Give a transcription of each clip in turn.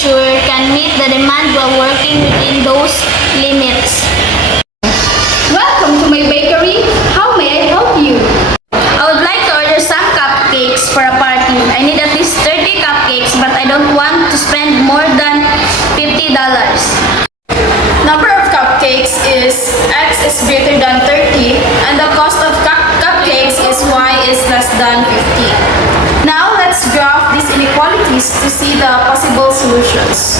sure can meet the demand while working within those limits. Welcome to my bakery. How may I help you? I would like to order some cupcakes for a party. I need at least 30 cupcakes, but I don't want to spend more than $50. Number of cupcakes is X is greater than 30 and the cost of cupcakes is Y is less than 50. Now let's graph these inequalities to see the possible solutions.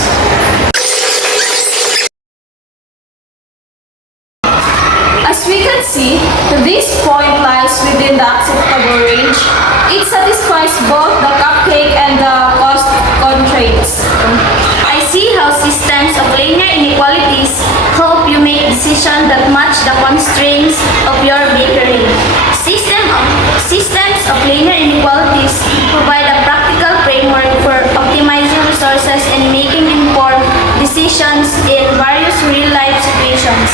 As we can see, this point lies within the acceptable range. It satisfies both the cupcake and the cost constraints. I see how systems of linear inequalities help you make decisions that match the constraints of your bakery. Systems of linear inequalities provide a practical framework for optimizing resources and making informed decisions in various real-life situations.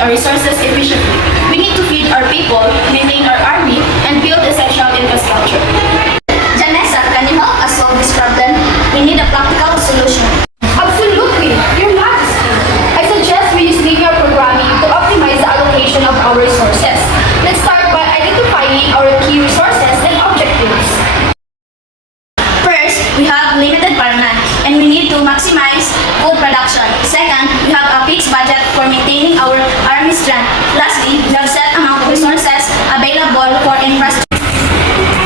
Our resources efficiently. We need to feed our people, maintain our army, and build essential infrastructure. Janessa, can you help us solve this problem? We need a practical solution. Absolutely, Your Majesty. I suggest we use linear programming to optimize the allocation of our resources. Let's start by identifying our key resources and objectives. First, we have limited parliament, and we need to maximize food production. Second, we have a fixed budget for maintaining our army strength. Lastly, we have set amount of resources available for infrastructure.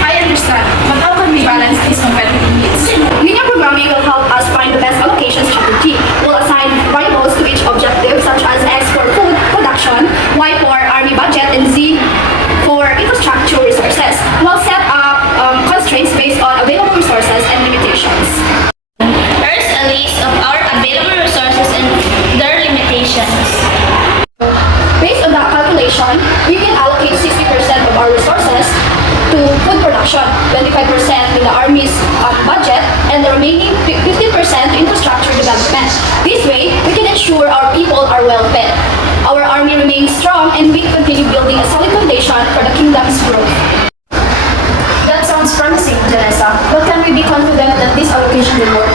I understand, but how can we balance these competitive needs? Linear programming will help us find the best allocation strategy. We'll assign variables to each objective, such as X for food production, Y for army budget, and Z for infrastructure resources. We'll set up constraints based on available resources and limitations. Here's a list of our available resources and their limitations. Based on that calculation, we can allocate 60% of our resources to food production, 25% in the Army's budget, and the remaining 15% to infrastructure development. This way, we can ensure our people are well fed. Our Army remains strong and we continue building a solid foundation for the kingdom's growth. That sounds promising, Janessa, but can we be confident that this allocation will work?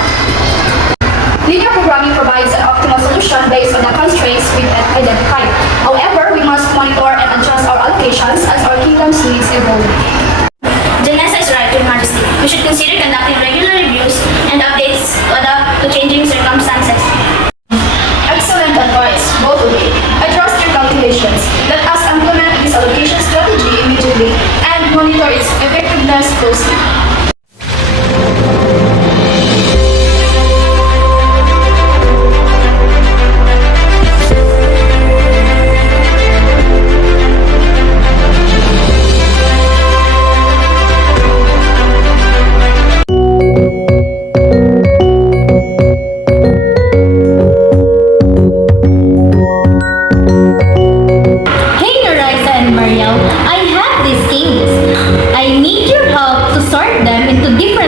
Linear programming provides an optimal solution based on the constraints we've identified. However, we must monitor and adjust our allocations as our kingdom's needs evolve. Janessa is right, Your Majesty. We should consider conducting regular reviews and updates to adapt to changing circumstances. Excellent advice, both of you. I trust your calculations. Let us implement this allocation strategy immediately and monitor its effectiveness closely.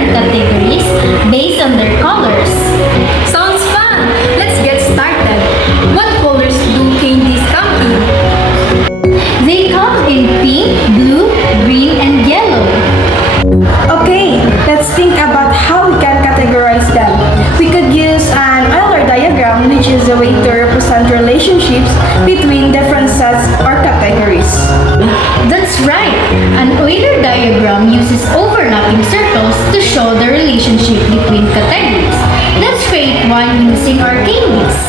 Categories based on their colors. Sounds fun! Let's get started. What colors do candies come in? They come in pink, blue, green, and yellow. Okay, let's think about how we can categorize them. We could use an Euler diagram, which is a way to represent relationships between different sets or categories. That's right. An Euler diagram uses overlapping circles to show the relationship between categories. Let's create one using our candies.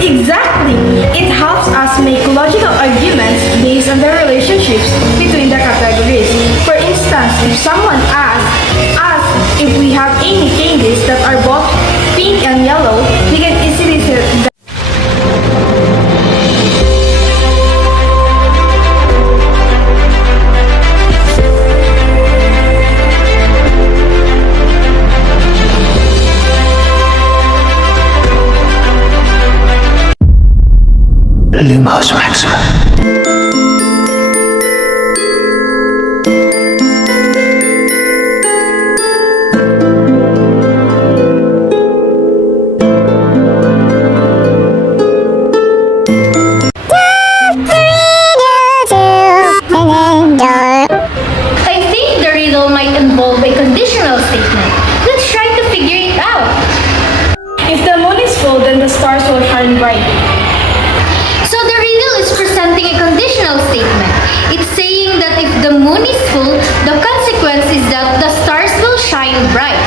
Exactly! It helps us make logical arguments based on the instance, if someone asks us if we have any candies that are both pink and yellow, we can easily say that Lumos Maximum. I think the riddle might involve a conditional statement. Let's try to figure it out. if the moon is full, then the stars will shine bright. So the riddle is presenting a conditional statement. It's saying that if the moon is full, the consequence is that the stars will shine bright.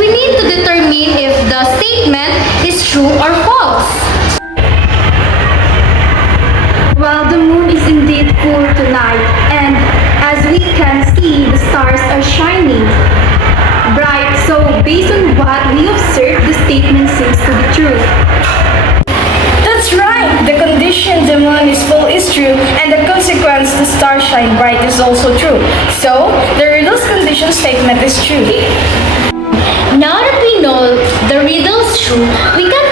We need to determine if the statement is true or false. Well, the moon is indeed full tonight, and as we can see, the stars are shining bright. So, based on what we observed, the statement seems to be true. That's right. The condition the moon is full is true, and the consequence the stars shine bright is also true. So, the riddle's condition statement is true. Now that we know the riddle is true, we can